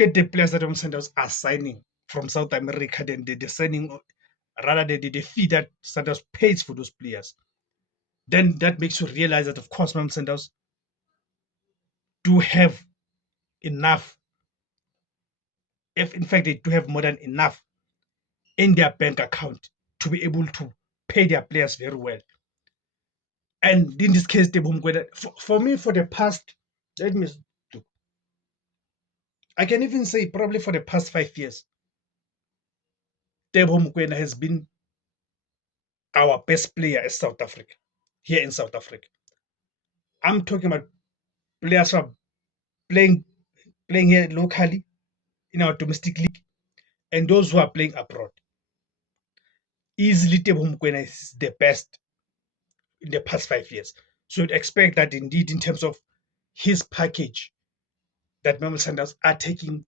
at the players that Sanders are signing from South America, then they're signing rather the fee that Sanders pays for those players. Then that makes you realize that of course Sanders do have enough, if in fact they do have more than enough in their bank account to be able to pay their players very well. And in this case, for me, for the past, let me look, I can even say probably for the past 5 years, Tebo Mokoena has been our best player in South Africa, here in South Africa. I'm talking about players who are playing playing here locally in our domestic league and those who are playing abroad. Easily, Tebo Mokoena is the best in the past 5 years. So you'd expect that indeed, in terms of his package, that Mamelodi Sundowns are taking